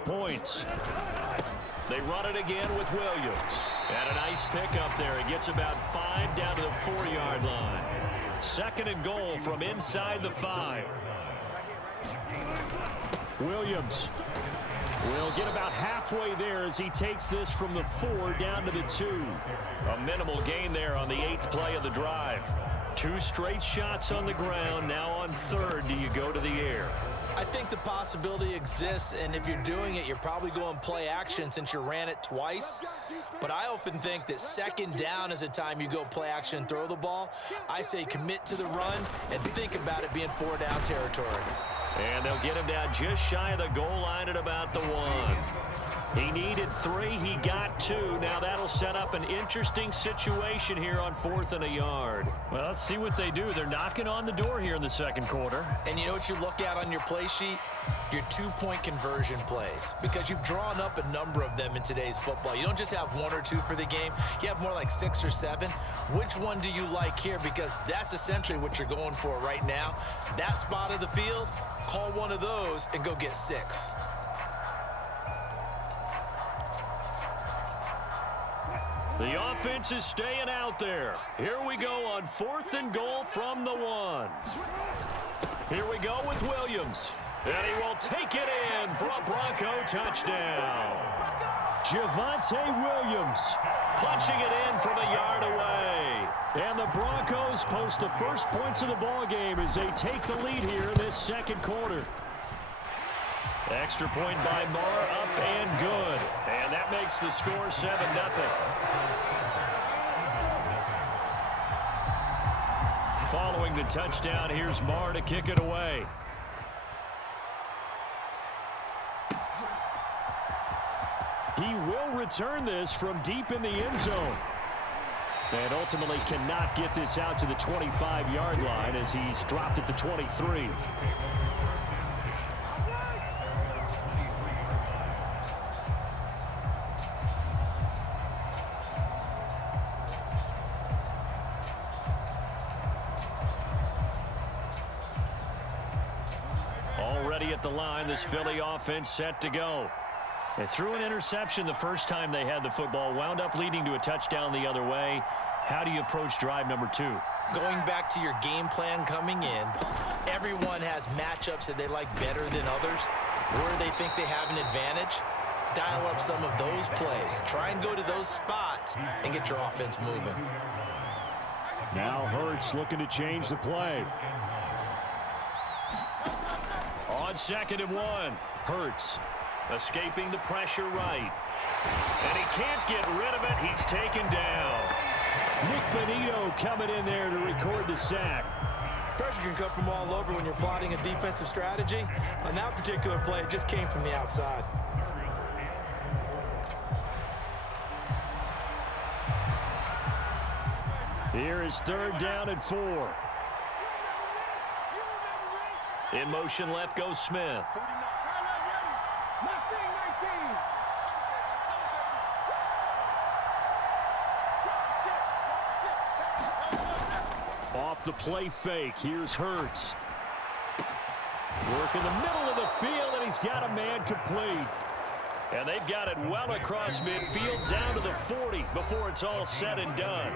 points. They run it again with Williams. And a nice pickup there. He gets about 5 down to the 4-yard line. 2nd and goal from inside the 5. Williams will get about halfway there as he takes this from the 4 down to the 2. A minimal gain there on the 8th play of the drive. 2 straight shots on the ground. Now on 3rd, do you go to the air? I think the possibility exists, and if you're doing it, you're probably going play action since you ran it twice. But I often think that 2nd down is a time you go play action and throw the ball. I say commit to the run and think about it being 4-down territory. And they'll get him down just shy of the goal line at about the 1. He needed 3. He got 2. Now that'll set up an interesting situation here on 4th and a yard. Well, let's see what they do. They're knocking on the door here in the 2nd quarter. And you know what you look at on your play sheet? Your 2-point conversion plays. Because you've drawn up a number of them in today's football. You don't just have 1 or 2 for the game. You have more like 6 or 7. Which one do you like here? Because that's essentially what you're going for right now. That spot of the field, call one of those and go get 6. The offense is staying out there. Here we go on 4th and goal from the 1. Here we go with Williams. And he will take it in for a Bronco touchdown. Javonte Williams punching it in from a yard away. And the Broncos post the first points of the ball game as they take the lead here in this 2nd quarter. Extra point by Marr, up and good. And that makes the score 7-0. Following the touchdown, here's Marr to kick it away. He will return this from deep in the end zone. And ultimately cannot get this out to the 25-yard line as he's dropped at the 23. Already at the line, this Philly offense set to go. They threw an interception the first time they had the football, wound up leading to a touchdown the other way. How do you approach drive number 2? Going back to your game plan coming in, everyone has matchups that they like better than others, where they think they have an advantage. Dial up some of those plays. Try and go to those spots and get your offense moving. Now Hurts looking to change the play. On 2nd and 1, Hurts escaping the pressure right. And he can't get rid of it. He's taken down. Nick Benito coming in there to record the sack. Pressure can come from all over when you're plotting a defensive strategy. On that particular play, it just came from the outside. Here is 3rd down and 4. In motion left goes Smith. Off the play fake, here's Hurts. Work in the middle of the field, and he's got a man complete. And they've got it well across midfield down to the 40 before it's all said and done.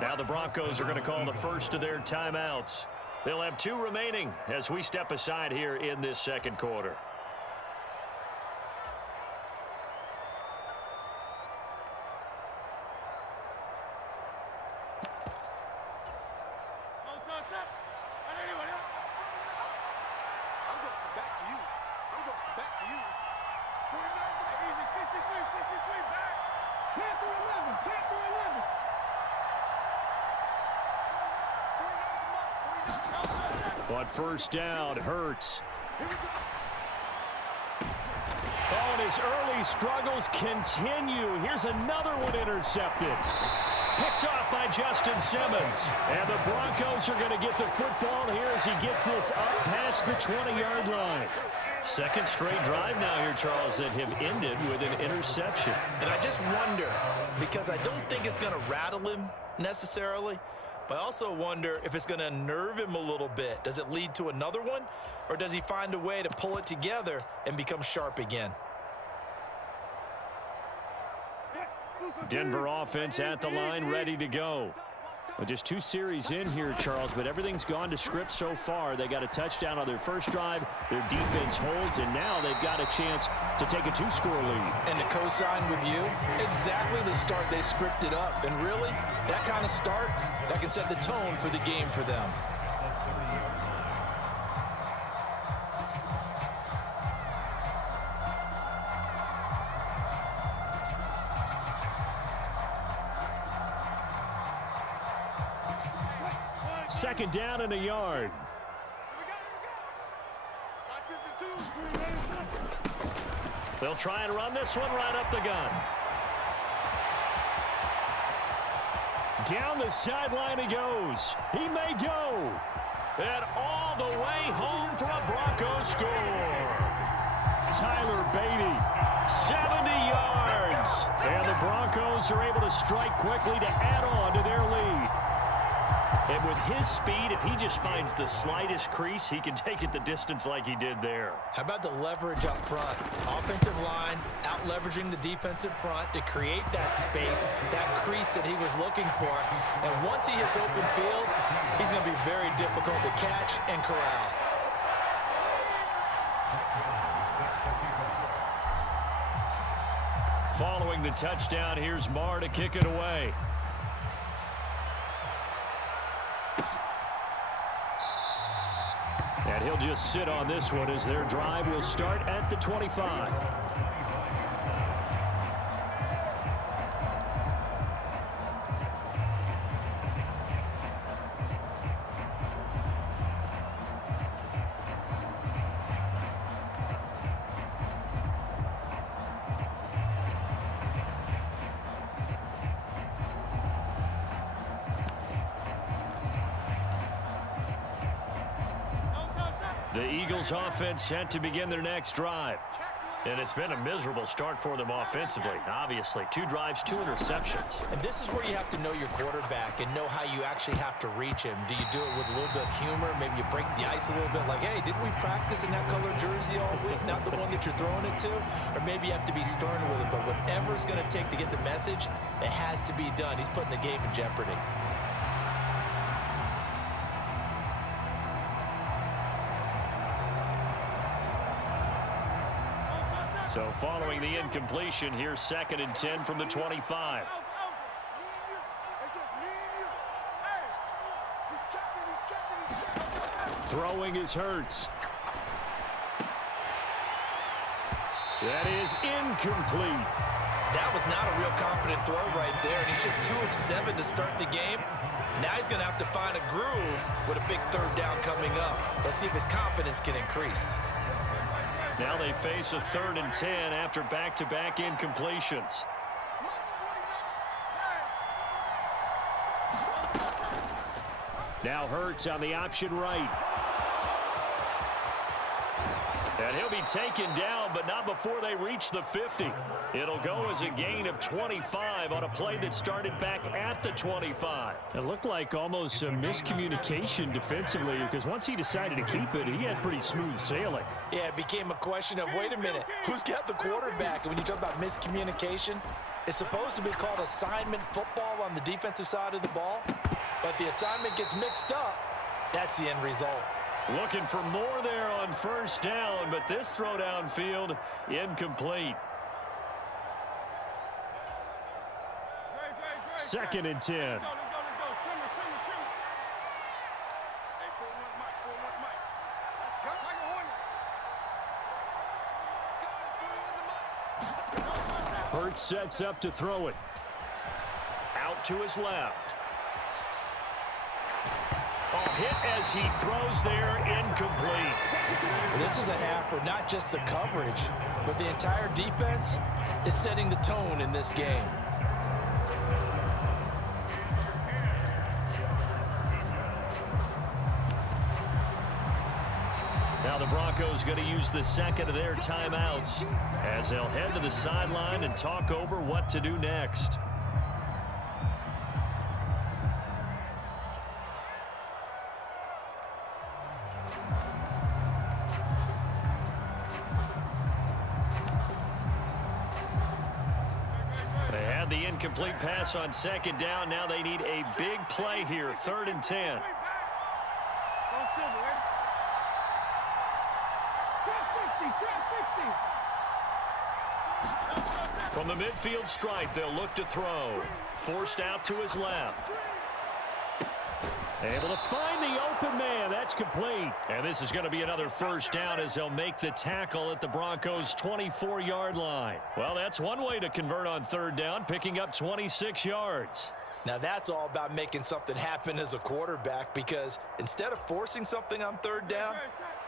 Now the Broncos are going to call the first of their timeouts. They'll have 2 remaining as we step aside here in this 2nd quarter. On 1st down, Hurts. Oh, and his early struggles continue. Here's another one intercepted. Picked off by Justin Simmons. And the Broncos are going to get the football here as he gets this up past the 20-yard line. 2nd straight drive now here, Charles, that have ended with an interception. And I just wonder, because I don't think it's going to rattle him necessarily, but I also wonder if it's going to unnerve him a little bit. Does it lead to another one, or does he find a way to pull it together and become sharp again? Denver offense at the line, ready to go. Well, just 2 series in here, Charles, but everything's gone to script so far. They got a touchdown on their first drive. Their defense holds, and now they've got a chance to take a 2-score lead. And to co-sign with you, exactly the start they scripted up. And really, that kind of start, that can set the tone for the game for them. Second down and a yard. They'll try and run this one right up the gun. Down the sideline he goes. He may go. And all the way home for a Broncos score. Tyler Beatty, 70 yards. And the Broncos are able to strike quickly to add on to their lead. And with his speed, if he just finds the slightest crease, he can take it the distance like he did there. How about the leverage up front? Offensive line out-leveraging the defensive front to create that space, that crease that he was looking for. And once he hits open field, he's going to be very difficult to catch and corral. Following the touchdown, here's Marr to kick it away. And he'll just sit on this one as their drive will start at the 25. The Eagles offense set to begin their next drive. And it's been a miserable start for them offensively. Obviously, 2 drives, 2 interceptions. And this is where you have to know your quarterback and know how you actually have to reach him. Do you do it with a little bit of humor? Maybe you break the ice a little bit like, hey, didn't we practice in that color jersey all week? Not the one that you're throwing it to? Or maybe you have to be stern with him. But whatever it's going to take to get the message, it has to be done. He's putting the game in jeopardy. So following the incompletion, here's 2nd and 10 from the 25. Throwing is Hurts. That is incomplete. That was not a real confident throw right there, and he's just 2 of 7 to start the game. Now he's going to have to find a groove with a big 3rd down coming up. Let's see if his confidence can increase. Now they face a 3rd and 10 after back-to-back incompletions. Now Hurts on the option right. And he'll be taken down, but not before they reach the 50. It'll go as a gain of 25 on a play that started back at the 25. It looked like almost a miscommunication defensively, because once he decided to keep it, he had pretty smooth sailing. Yeah, it became a question of, wait a minute, who's got the quarterback? And when you talk about miscommunication, it's supposed to be called assignment football on the defensive side of the ball. But the assignment gets mixed up. That's the end result. Looking for more there on 1st down, but this throw downfield incomplete. 2nd and 10. Hurts sets up to throw it. Out to his left. Hit as he throws there, incomplete. This is a half where not just the coverage, but the entire defense is setting the tone in this game. Now the Broncos going to use the 2nd of their timeouts as they'll head to the sideline and talk over what to do next. had the incomplete pass on second down. Now they need a big play here, 3rd and 10. From the midfield stripe, they'll look to throw. Forced out to his left. Able to find the open man. That's complete. And this is going to be another first down as they'll make the tackle at the Broncos' 24-yard line. Well, that's one way to convert on 3rd down, picking up 26 yards. Now that's all about making something happen as a quarterback, because instead of forcing something on 3rd down,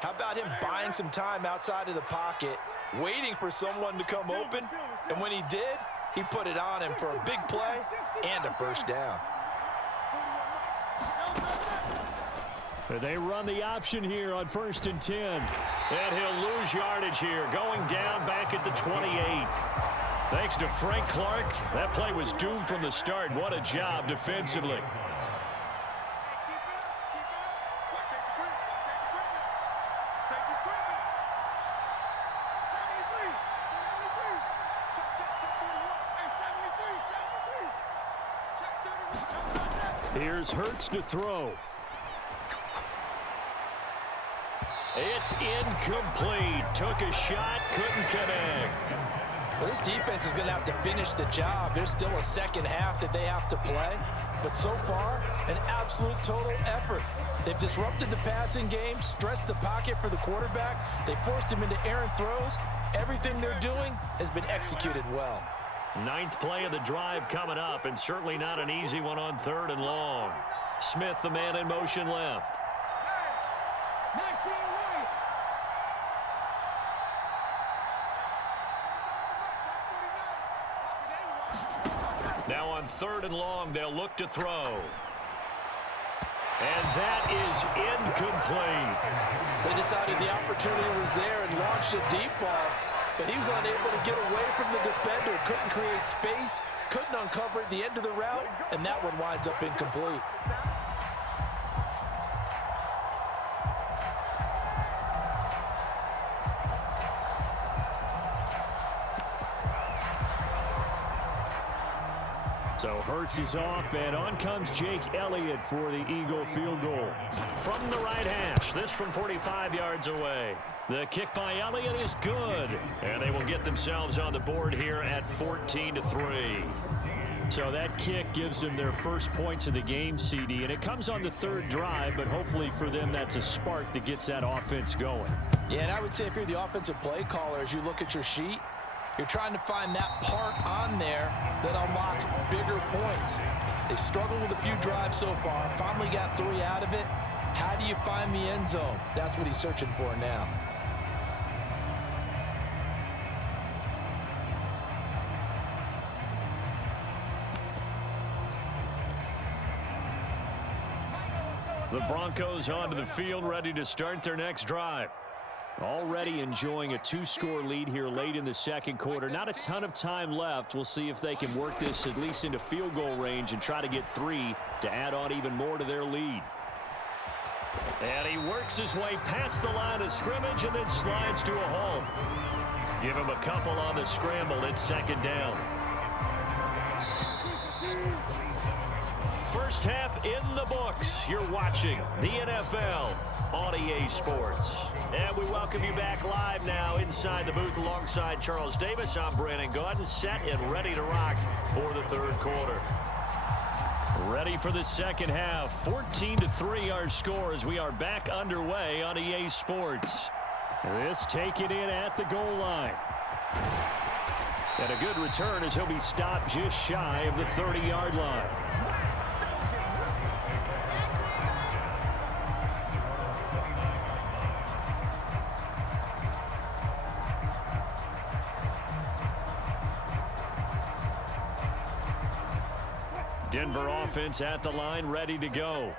how about him buying some time outside of the pocket, waiting for someone to come open, and when he did, he put it on him for a big play and a first down. They run the option here on 1st and 10. And he'll lose yardage here, going down back at the 28. Thanks to Frank Clark, that play was doomed from the start. What a job defensively. Here's Hurts to throw. It's incomplete. Took a shot, couldn't connect. Well, this defense is going to have to finish the job. There's still a second half that they have to play. But so far, an absolute total effort. They've disrupted the passing game, stressed the pocket for the quarterback. They forced him into errant throws. Everything they're doing has been executed well. 9th play of the drive coming up, and certainly not an easy one on 3rd and long. Smith, the man in motion left. Now on 3rd and long, they'll look to throw. And that is incomplete. They decided the opportunity was there and launched a deep ball, but he was unable to get away from the defender, couldn't create space, couldn't uncover at the end of the route, and that one winds up incomplete. So Hurts is off, and on comes Jake Elliott for the Eagle field goal. From the right hash, this from 45 yards away. The kick by Elliott is good, and they will get themselves on the board here at 14-3. So that kick gives them their first points of the game, CD, and it comes on the 3rd drive, but hopefully for them that's a spark that gets that offense going. Yeah, and I would say if you're the offensive play caller, as you look at your sheet, you're trying to find that part on there that unlocks bigger points. They've struggled with a few drives so far, finally got 3 out of it. How do you find the end zone? That's what he's searching for now. The Broncos onto the field, ready to start their next drive. Already enjoying a 2-score lead here late in the 2nd quarter. Not a ton of time left. We'll see if they can work this at least into field goal range and try to get 3 to add on even more to their lead. And he works his way past the line of scrimmage and then slides to a halt. Give him a couple on the scramble. It's 2nd down. First half in the books. You're watching the NFL on EA Sports. And we welcome you back live now inside the booth alongside Charles Davis. I'm Brandon Gaudin, set and ready to rock for the 3rd quarter. Ready for the 2nd half. 14-3 our score as we are back underway on EA Sports. This taken in at the goal line. And a good return as he'll be stopped just shy of the 30-yard line. Denver offense at the line, ready to go.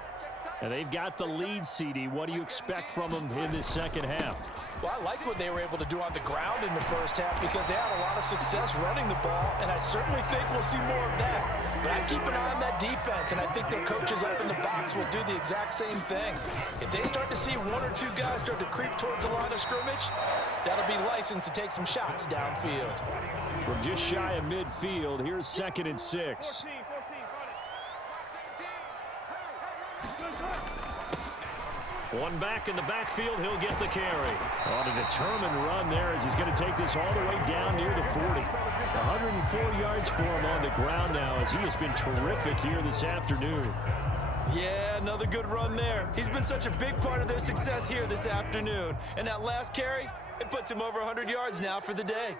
And they've got the lead, CD. What do you expect from them in this 2nd half? Well, I like what they were able to do on the ground in the first half because they had a lot of success running the ball, and I certainly think we'll see more of that. But I keep an eye on that defense, and I think their coaches up in the box will do the exact same thing. If they start to see 1 or 2 guys start to creep towards the line of scrimmage, that'll be licensed to take some shots downfield. From just shy of midfield, here's 2nd and 6. One back in the backfield, he'll get the carry. On a determined run there as he's going to take this all the way down near the 40. 104 yards for him on the ground now as he has been terrific here this afternoon. Yeah, another good run there. He's been such a big part of their success here this afternoon. And that last carry, it puts him over 100 yards now for the day.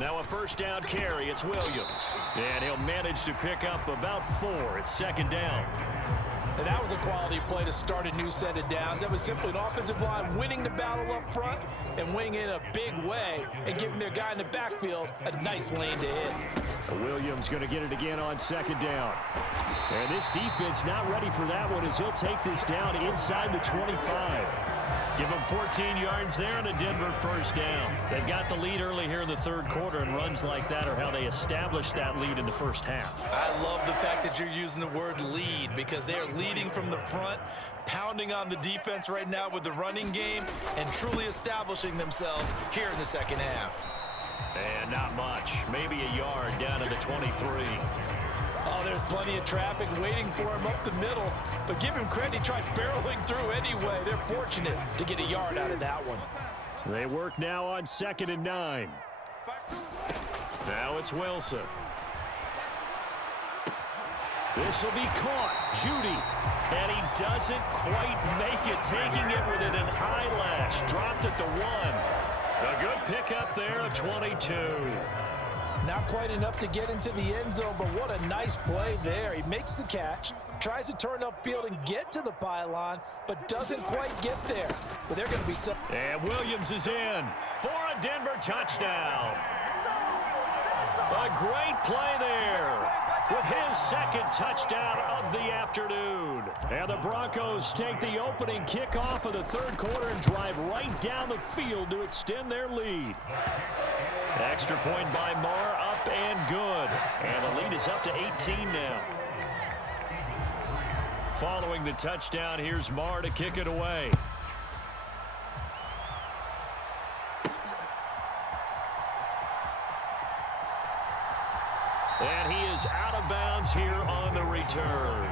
Now a 1st down carry, it's Williams. And he'll manage to pick up about 4. It's 2nd down. And that was a quality play to start a new set of downs. That was simply an offensive line winning the battle up front and winning in a big way and giving their guy in the backfield a nice lane to hit. Williams going to get it again on 2nd down. And this defense not ready for that one as he'll take this down inside the 25. Give him 14 yards there and a Denver 1st down. They've got the lead early here in the 3rd quarter, and runs like that are how they establish that lead in the 1st half. I love the fact that you're using the word lead because they are leading from the front, pounding on the defense right now with the running game, and truly establishing themselves here in the 2nd half. And not much. Maybe a yard down to the 23. Oh, there's plenty of traffic waiting for him up the middle. But give him credit, he tried barreling through anyway. They're fortunate to get a yard out of that one. They work now on 2nd and 9. Now it's Wilson. This will be caught. Judy. And he doesn't quite make it, taking it within an eyelash. Dropped at the 1. A good pickup there of 22. Not quite enough to get into the end zone, but what a nice play there. He makes the catch, tries to turn upfield and get to the pylon, but doesn't quite get there. But they're going to be some. And Williams is in for a Denver touchdown. A great play there with his 2nd touchdown of the afternoon. And the Broncos take the opening kickoff of the 3rd quarter and drive right down the field to extend their lead. Extra point by Marr, up and good. And the lead is up to 18 now. Following the touchdown, here's Marr to kick it away. And he is out of bounds here on the return.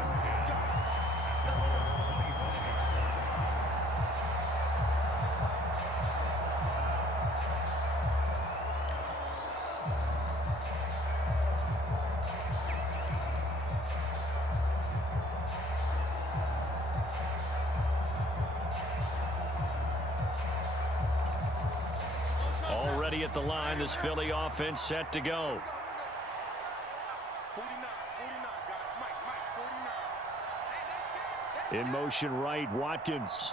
Already at the line, this Philly offense set to go. 49, guys. Mike, 49. In motion right, Watkins.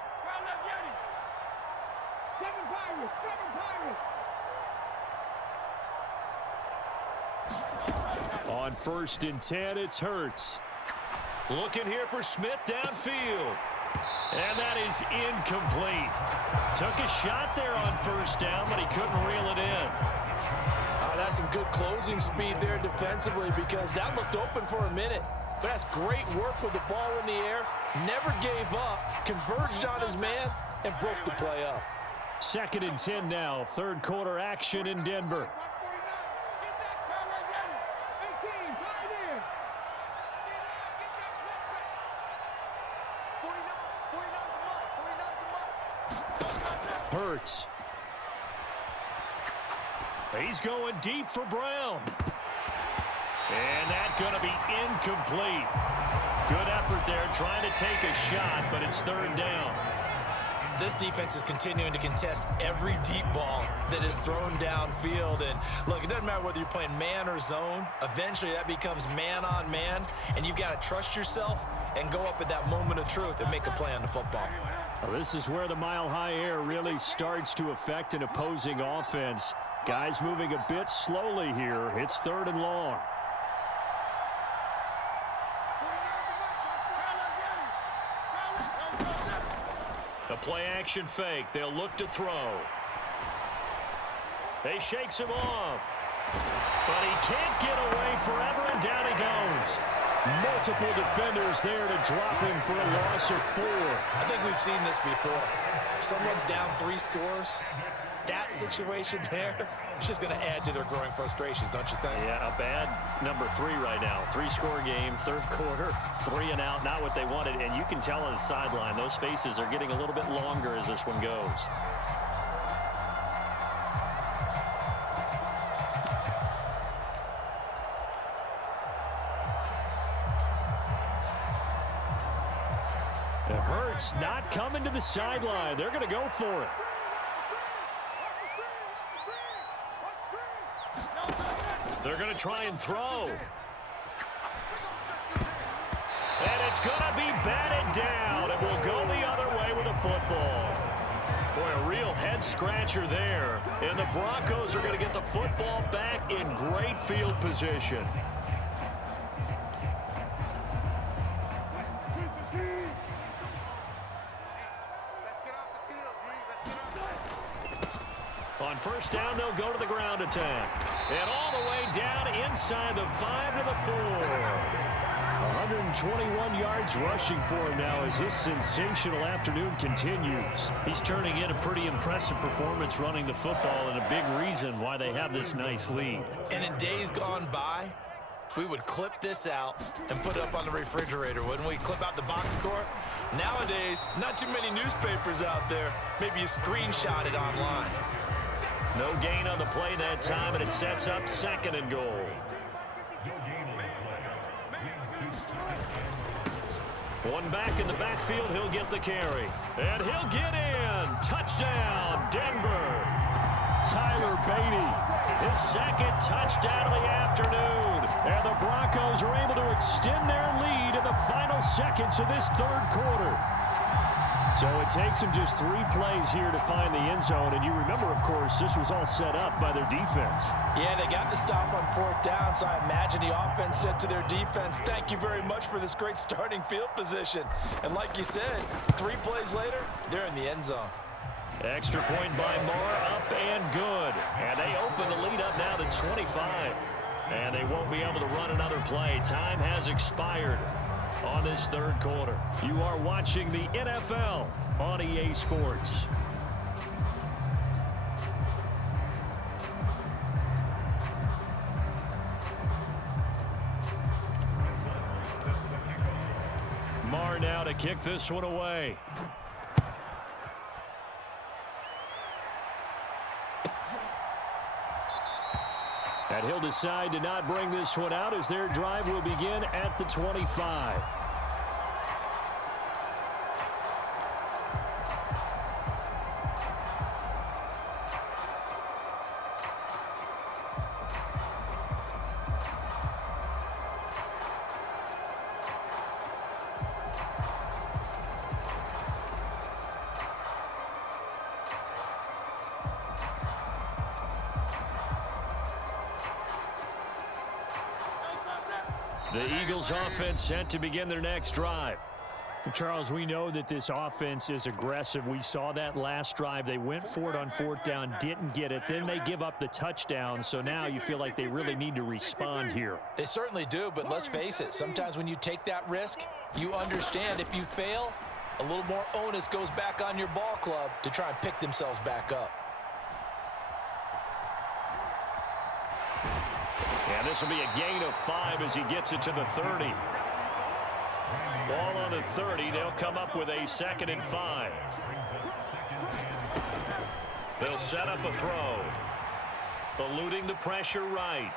On 1st and 10, it's Hurts. Looking here for Smith downfield. And that is incomplete. Took a shot there on 1st down, but he couldn't reel it in. That's some good closing speed there defensively because that looked open for a minute. But that's great work with the ball in the air. Never gave up, converged on his man, and broke the play up. 2nd and 10 now. 3rd quarter action in Denver. Hurts. He's going deep for Brown. And that's going to be incomplete. Good effort there trying to take a shot, but it's 3rd down. This defense is continuing to contest every deep ball that is thrown downfield. And look, it doesn't matter whether you're playing man or zone. Eventually that becomes man on man, and you've got to trust yourself and go up at that moment of truth and make a play on the football. Well, this is where the mile-high air really starts to affect an opposing offense. Guys moving a bit slowly here. It's 3rd and long. A play-action fake. They'll look to throw. He shakes him off. But he can't get away forever, and down he goes. Multiple defenders there to drop him for a loss of 4. I think we've seen this before. If someone's down 3 scores, that situation there, it's just going to add to their growing frustrations, don't you think? Yeah, a bad number 3 right now. 3-score game, third quarter, 3 and out, not what they wanted. And you can tell on the sideline, those faces are getting a little bit longer as this one goes. It hurts, not coming to the sideline. They're going to go for it. They're going to try and throw. And it's going to be batted down. It will go the other way with a football. Boy, a real head-scratcher there. And the Broncos are going to get the football back in great field position. On first down, they'll go to the ground attack. And all the way down inside the 5 to the 4. 121 yards rushing for him now as this sensational afternoon continues. He's turning in a pretty impressive performance running the football and a big reason why they have this nice lead. And in days gone by, we would clip this out and put it up on the refrigerator, wouldn't we? Clip out the box score. Nowadays, not too many newspapers out there. Maybe you screenshot it online. No gain on the play that time, and it sets up 2nd and goal. One back in the backfield, he'll get the carry. And he'll get in. Touchdown, Denver. Tyler Beatty, his 2nd touchdown of the afternoon. And the Broncos are able to extend their lead in the final seconds of this third quarter. So it takes them just 3 plays here to find the end zone. And you remember, of course, this was all set up by their defense. Yeah, they got the stop on 4th down, so I imagine the offense said to their defense, thank you very much for this great starting field position. And like you said, 3 plays later, they're in the end zone. Extra point by Moore, up and good. And they open the lead up now to 25. And they won't be able to run another play. Time has expired on this third quarter. You are watching the NFL on EA Sports. Marr now to kick this one away. And he'll decide to not bring this one out as their drive will begin at the 25. The Eagles offense set to begin their next drive. Charles, we know that this offense is aggressive. We saw that last drive. They went for it on 4th down, didn't get it. Then they give up the touchdown. So now you feel like they really need to respond here. They certainly do, but let's face it. Sometimes when you take that risk, you understand if you fail, a little more onus goes back on your ball club to try and pick themselves back up. And this will be a gain of 5 as he gets it to the 30. Ball on the 30. They'll come up with a 2nd and 5. They'll set up a throw. Eluding the pressure right.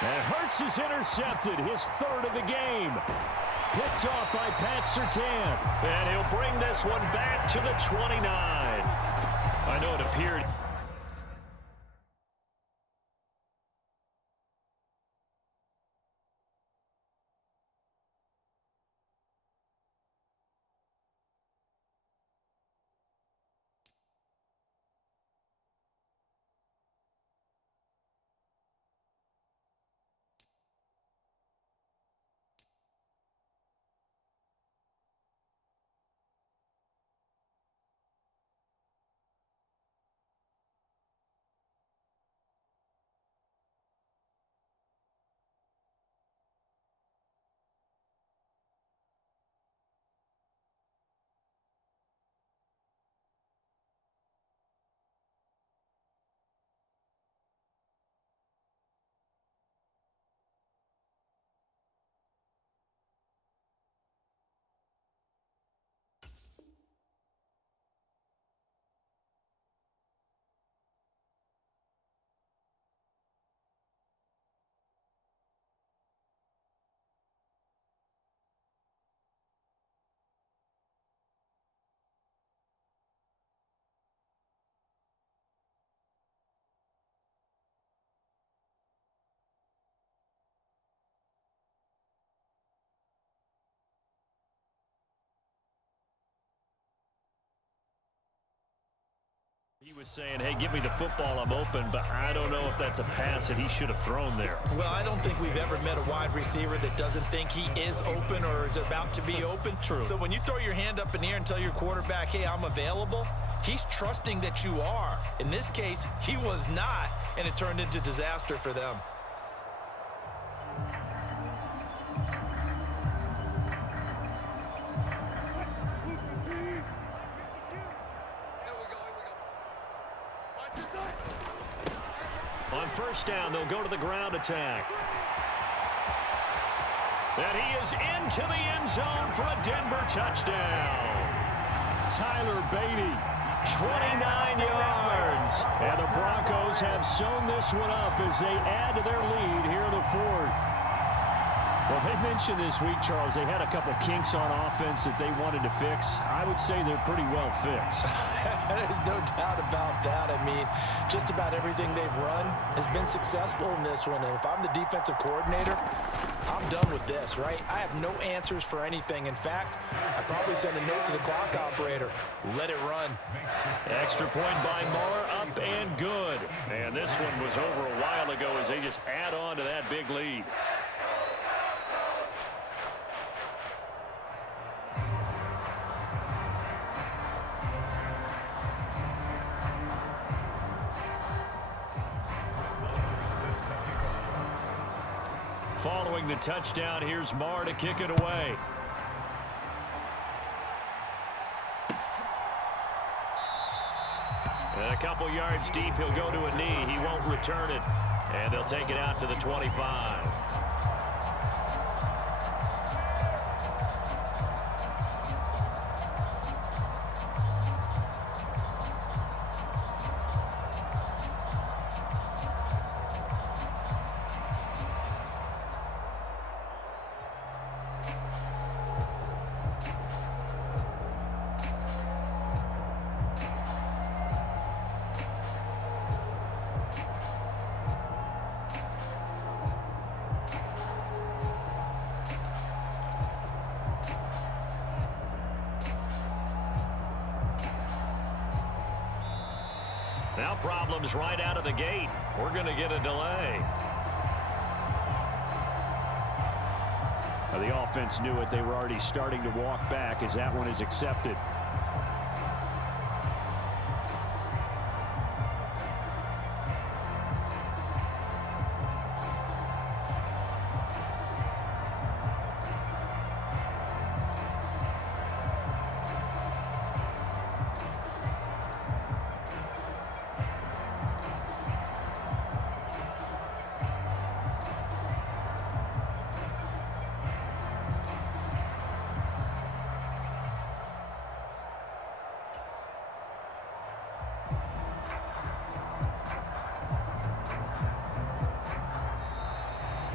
And Hurts is intercepted. His 3rd of the game. Picked off by Pat Surtain. And he'll bring this one back to the 29. I know it appeared He was saying, hey, give me the football, I'm open, but I don't know if that's a pass that he should have thrown there. Well, I don't think we've ever met a wide receiver that doesn't think he is open or is about to be open. True. So when you throw your hand up in the air and tell your quarterback, hey, I'm available, he's trusting that you are. In this case, he was not, and it turned into disaster for them. On first down, they'll go to the ground attack. And he is into the end zone for a Denver touchdown. Tyler Beatty, 29 yards. And the Broncos have sewn this one up as they add to their lead here in the fourth. Well, they mentioned this week, Charles, they had a couple kinks on offense that they wanted to fix. I would say they're pretty well fixed. There's no doubt about that. I mean, just about everything they've run has been successful in this one. And if I'm the defensive coordinator, I'm done with this, right? I have no answers for anything. In fact, I'd probably send a note to the clock operator. Let it run. Extra point by Moore, up and good. And this one was over a while ago as they just add on to that big lead. Following the touchdown, here's Marr to kick it away. And a couple yards deep, he'll go to a knee. He won't return it. And they'll take it out to the 25. Now problems right out of the gate. We're going to get a delay. The offense knew it. They were already starting to walk back as that one is accepted.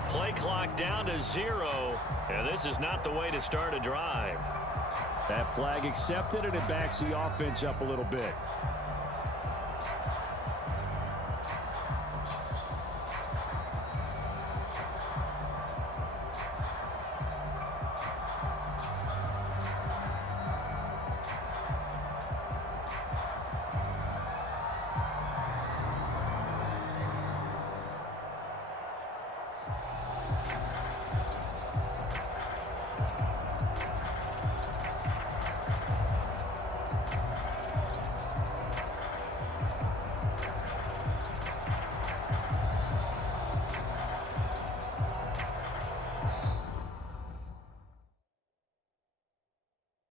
Play clock down to 0, and this is not the way to start a drive. That flag accepted, and it backs the offense up a little bit.